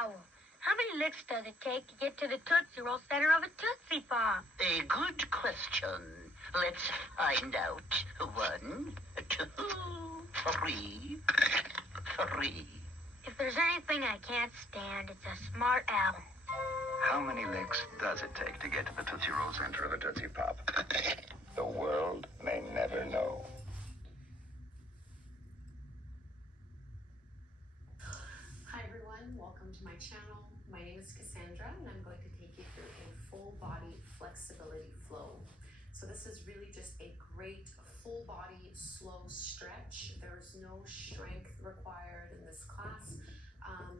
owl. How many licks does it take to get to the Tootsie Roll center of a Tootsie Pop? A good question. Let's find out. 1, 2, 3, 3. If there's anything I can't stand, it's a smart owl. How many licks does it take to get to the Tootsie Roll center of a Tootsie Pop? The world may never know. Hi everyone, welcome to my channel. My name is Cassandra and I'm going to take you through a full body flexibility flow. So this is really just a great full body slow stretch. There's no strength required in this class.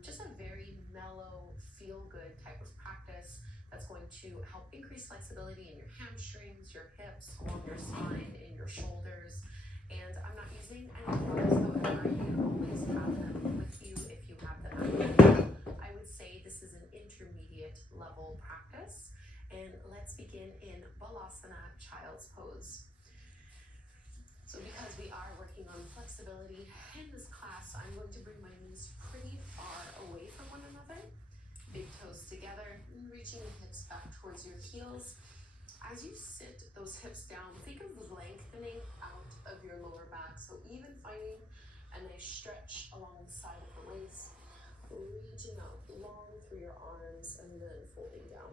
Just a very mellow, feel-good type of practice that's going to help increase flexibility in your hamstrings, your hips, along your spine, in your shoulders. And I'm not using any bars, however, you can always have them with you if you have them at home. I would say this is an intermediate level practice. And let's begin in Balasana, Child's Pose. So because we are working on flexibility in this class, I'm going to bring my knees pretty far away from one another. Big toes together, reaching the hips back towards your heels. As you sit those hips down, think of lengthening out of your lower back. So even finding a nice stretch along the side of the waist, reaching out long through your arms and then folding down.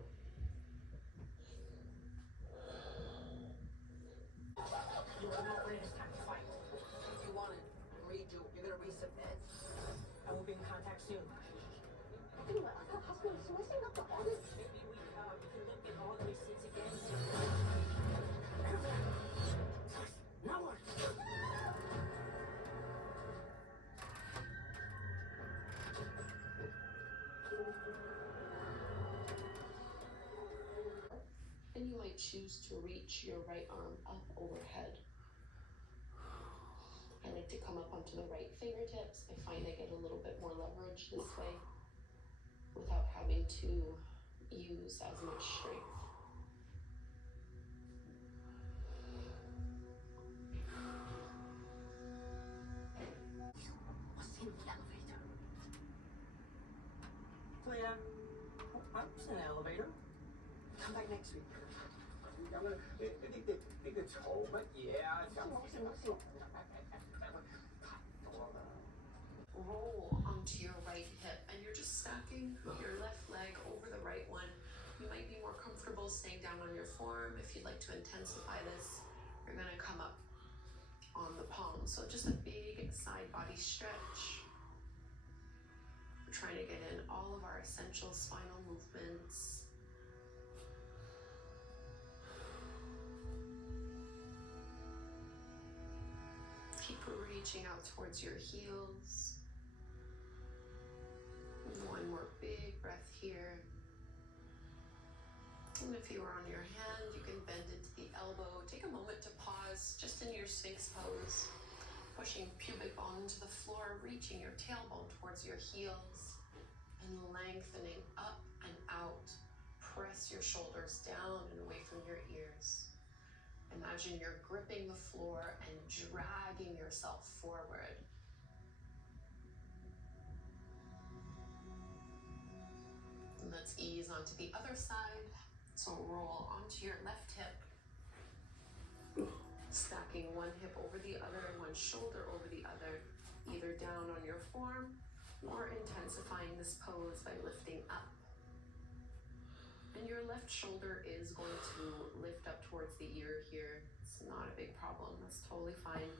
You're not ready, it's time to fight. If you want to redo, you're going to resubmit. I will be in contact soon. Maybe we can look at all the receipts again. Now what? And you might choose to reach your right arm up overhead. I like to come up onto the right fingertips. I find I get a little bit more leverage this way without having to use as much strength. What's in the elevator? Clea, what's in the elevator? Come back next week. Roll onto your right hip and you're just stacking your left leg over the right one. You might be more comfortable staying down on your form. If you'd like to intensify this, you're going to come up on the palm. So just a big side body stretch. We're trying to get in all of our essential spinal movements. Keep reaching out towards your heels. One more big breath here. And if you are on your hand, you can bend it to the elbow. Take a moment to pause just in your Sphinx pose. Pushing pubic bone to the floor, reaching your tailbone towards your heels. And lengthening up and out. Press your shoulders down and away from your ears. Imagine you're gripping the floor and dragging yourself forward. And let's ease onto the other side. So roll onto your left hip. Stacking one hip over the other and one shoulder over the other. Either down on your form or intensifying this pose by lifting up. And your left shoulder is going to lift up towards the ear here. It's not a big problem, that's totally fine.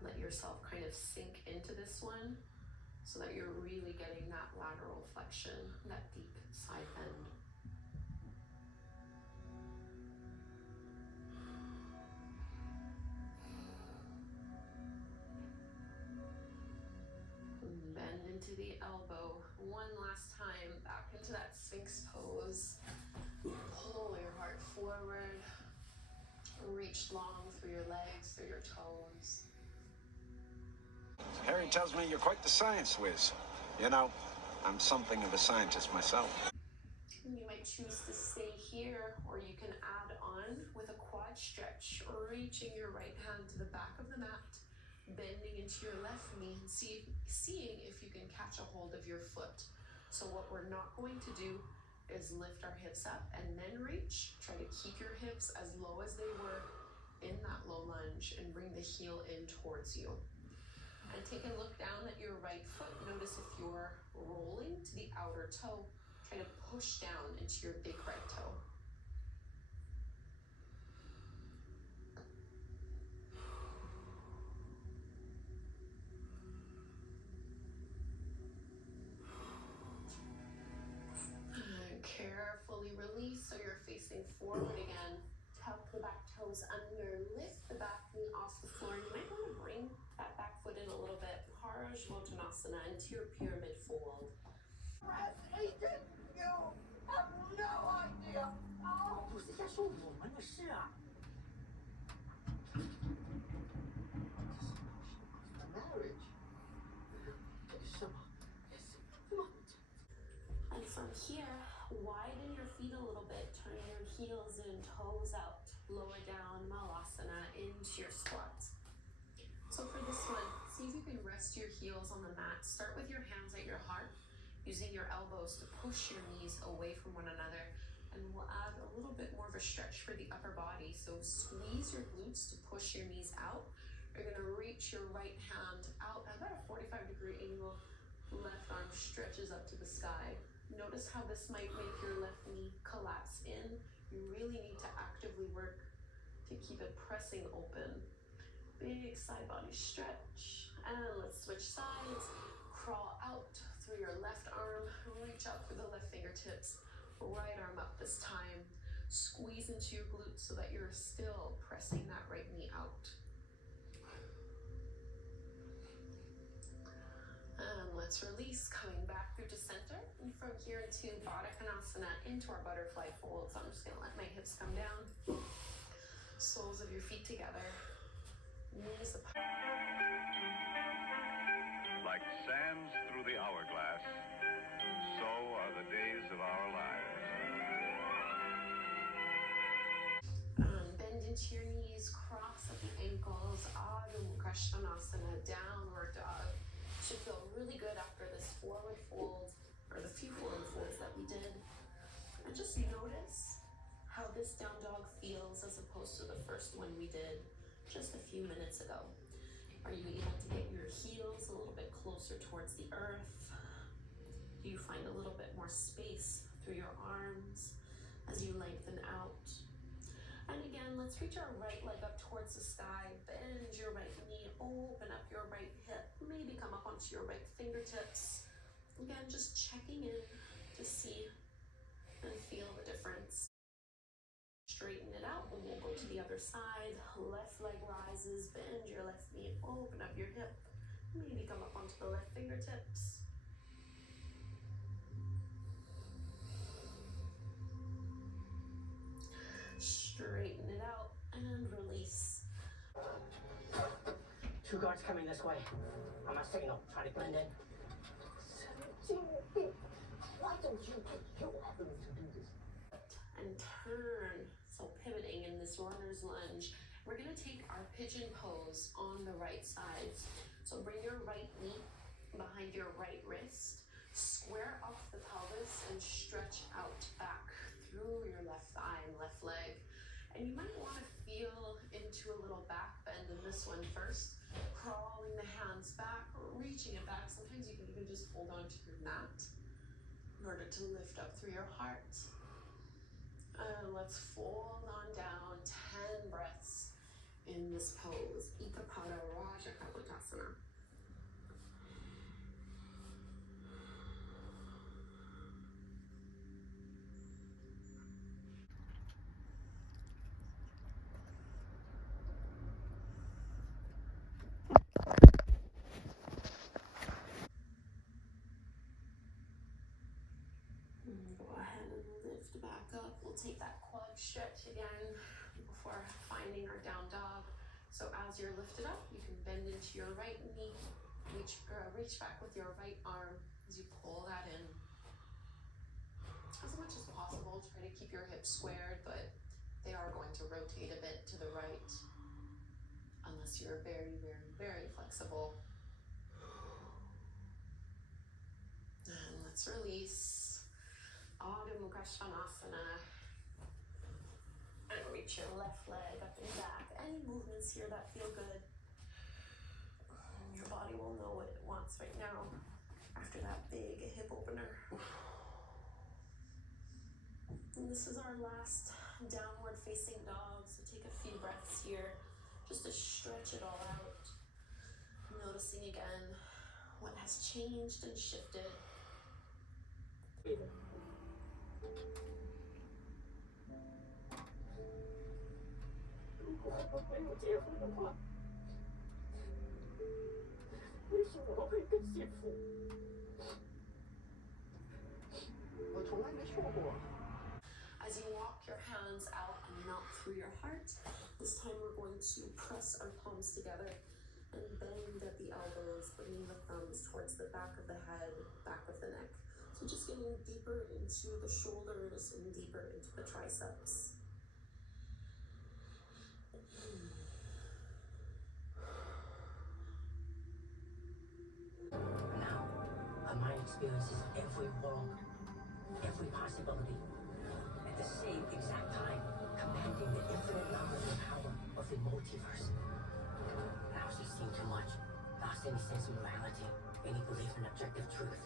Let yourself kind of sink into this one so that you're really getting that lateral flexion, that deep side bend. Bend into the elbow. One last time, back into that Sphinx pose. Pull your heart forward. Reach long through your legs, through your toes. Harry tells me you're quite the science whiz. You know, I'm something of a scientist myself. You might choose to stay here, or you can add on with a quad stretch, reaching your right hand to the back of the mat, bending into your left knee, and seeing if you can catch catch a hold of your foot. So what we're not going to do is lift our hips up and then reach. Try to keep your hips as low as they were in that low lunge and bring the heel in towards you. And take a look down at your right foot. Notice if you're rolling to the outer toe. Try to push down into your big right toe. And carefully release so you're facing forward again. Tuck the back toes under, lift the back knee off the floor. You might want to bring that back foot in a little bit. Parashvottanasana into your pyramid fold. Agent, you have no idea. 不是在说我们的事啊。Marriage. And from here, widen your feet a little bit. Turn your heels in, toes out. Lower down, Malasana, into your squat. So for this one, see if you can rest your heels on the mat. Start with your hands at your heart, using your elbows to push your knees away from one another. And we'll add a little bit more of a stretch for the upper body. So squeeze your glutes to push your knees out. You're gonna reach your right hand out at about a 45-degree angle. Left arm stretches up to the sky. Notice how this might make your left knee collapse in. You really need to actively work to keep it pressing open. Big side body stretch. And let's switch sides. Crawl out through your left arm. Reach out through the left fingertips. Right arm up this time. Squeeze into your glutes so that you're still pressing that right knee out. And let's release, coming back through to center. And from here into Baddha Konasana, into our butterfly fold. So I'm just gonna let my hips come down. Soles of your feet together. Knees apart. Like sands through the hourglass, so are the days of our lives. Bend into your knees, cross at the ankles, Adho Mukha Svanasana, downward dog. Should feel really good after this forward fold, or the few forward folds that we did. And just notice how this down dog feels as opposed to the first one we did just a few minutes ago. Are you able to get your heels a little bit closer towards the earth? Do you find a little bit more space through your arms as you lengthen out? And again, let's reach our right leg up towards the sky. Bend your right knee, open up your right hip. Maybe come up onto your right fingertips. Again, just checking in to see and feel the difference. Straighten it out and we'll go to the other side. Left leg rises, bend your left knee, open up your hip. Maybe come up onto the left fingertips. Straighten it out and release. 2 guards coming this way. I'm not signal. Try to blend in. Why don't you take your efforts to do this? And turn. So pivoting in this runner's lunge. We're gonna take our pigeon pose on the right side. So bring your right knee behind your right wrist. Square off the pelvis and stretch out back through your left thigh and left leg. And you might want to feel into a little back bend in this one first. Crawling the hands back, reaching it back. Sometimes you can even just hold on to your mat in order to lift up through your heart. And let's fold on down, 10 breaths in this pose. Ekapada Raja Kapotasana. Go ahead and lift back up. We'll take that quad stretch again before finding our down dog. So as you're lifted up, you can bend into your right knee, reach back with your right arm as you pull that in. As much as possible, try to keep your hips squared, but they are going to rotate a bit to the right unless you're very, very, very flexible. Let's release. Adho Mukha Svanasana. And reach your left leg up and back. Any movements here that feel good. Your body will know what it wants right now after that big hip opener. And this is our last downward facing dog. So take a few breaths here just to stretch it all out. Noticing again what has changed and shifted. As you walk your hands out and not through your heart, this time we're going to press our palms together and bend at the elbows, bringing the thumbs towards the back of the head, back of the neck. So just getting deeper into the shoulders and deeper into the triceps. Now, our mind experiences every world, every possibility, at the same exact time, commanding the infinite knowledge and power of the multiverse. Now it's just seen too much, lost any sense of morality, any belief in objective truth.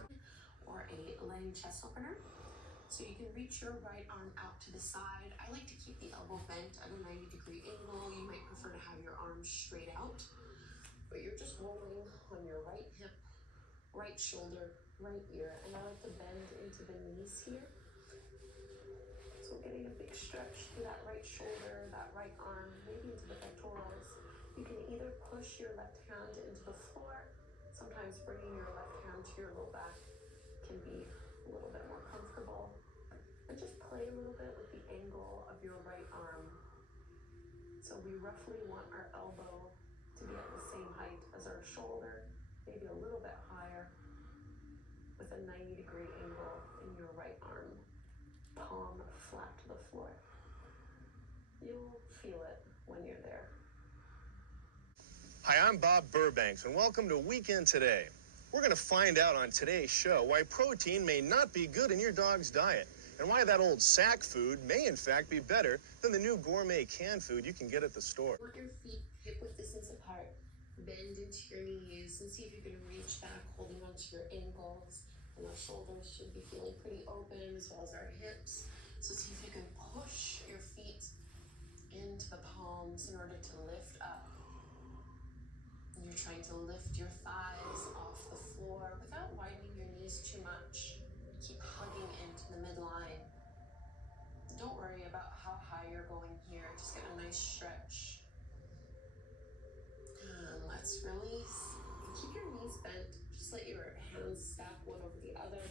Or a laying chest opener. So you can reach your right arm out to the side. I like to keep the elbow bent at a 90-degree angle. You might prefer to have your arms straight out, but you're just rolling on your right hip, right shoulder, right ear, and I like to bend into the knees here. So getting a big stretch to that right shoulder, that right arm, maybe into the pectorals. You can either push your left hand into the floor. Sometimes bringing your left hand to your low back can be a little bit more comfortable. And just play a little bit with the angle of your right arm. So we roughly want our elbow to be at the same height as our shoulder, maybe a little bit higher, with a 90-degree angle in your right arm, palm flat to the floor. You'll feel it when you're there. Hi, I'm Bob Burbanks, and welcome to Weekend Today. We're going to find out on today's show why protein may not be good in your dog's diet, and why that old sack food may in fact be better than the new gourmet canned food you can get at the store. Want your feet hip-width distance apart. Bend into your knees and see if you can reach back, holding onto your ankles. And our shoulders should be feeling pretty open, as well as our hips. So see if you can push your feet into the palms in order to lift up. And you're trying to lift your thighs off the floor without widening your knees too much. Keep hugging into the midline. Don't worry about how high you're going here. Just get a nice stretch. And let's release. Keep your knees bent. Just let your hands stack one over the other.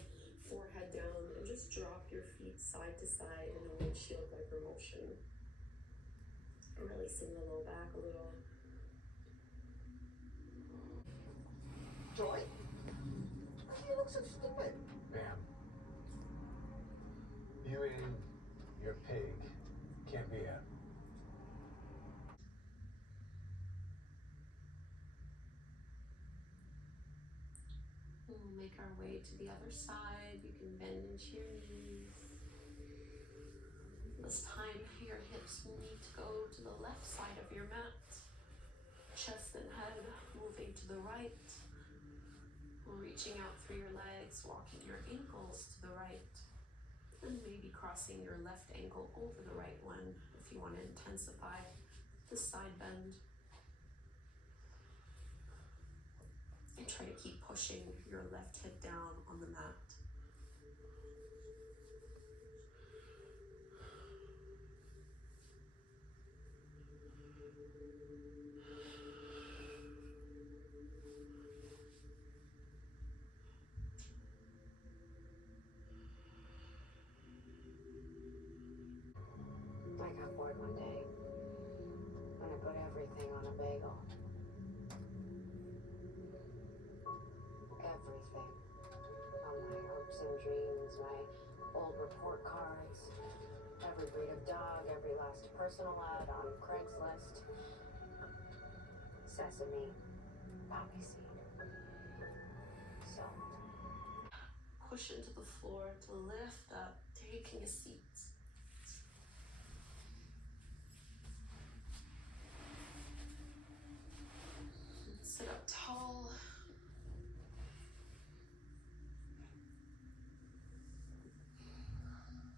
Forehead down. And just drop your feet side to side in a windshield wiper motion. Releasing the low back a little. Joy? Why do you look so stupid? Ma'am, you and your pig can't be out. We'll make our way to the other side. You can bend into your knees. This time, your hips will need to go to the left side of your mat. Chest and head moving to the right. Reaching out through your legs, walking your ankles to the right. And maybe crossing your left ankle over the right one if you want to intensify the side bend. And try to keep pushing your left hip down on the mat. I got bored one day, and I put everything on a bagel. Everything. All my hopes and dreams, my old report cards, every breed of dog, every last personal ad on Craigslist. Sesame, poppy seed, salt. push into the floor to lift up, taking a seat. And sit up tall.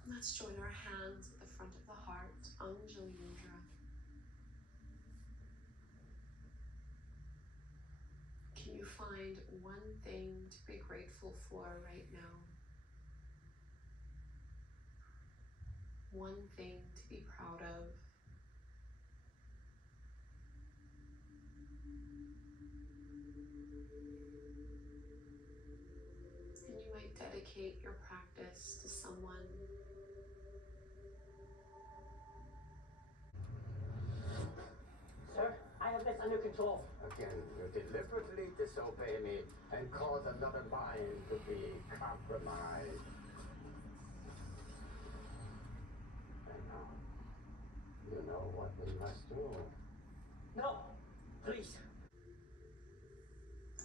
Let's join our hands at the front of the heart, Anjali Mudra. Can you find one thing to be grateful for right now? One thing to be proud of? And you might dedicate your practice to someone. Sir, I have this under control. Again, you deliberately disobey me and cause another mind to be compromised. I know. You know what we must do. No, please.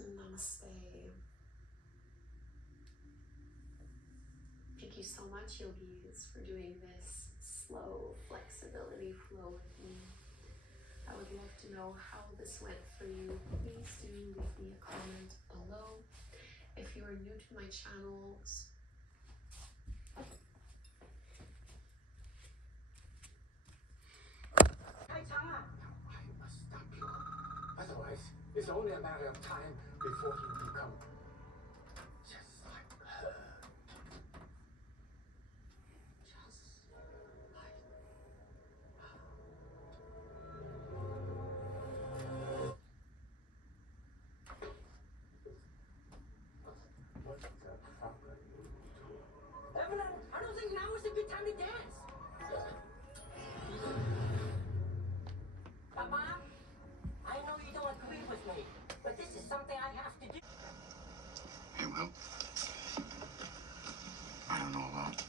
Namaste. Thank you so much, yogis, for doing this slow flexibility flow with me. I would love to know how this went for you. Please do leave me a comment below. If you are new to my channel, I must stop you. Otherwise, it's only a matter of time before you become just like her. Just like her. What's the problem? Evelyn, I don't think now is a good time to dance. Papa, I know you don't agree with me, but this is something I have to do. Hey, Will. I don't know a lot.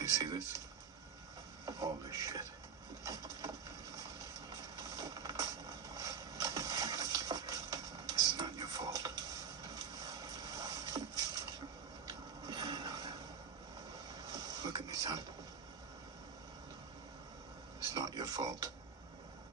You see this? All this shit. This is not your fault. Look at me, son. It's not your fault.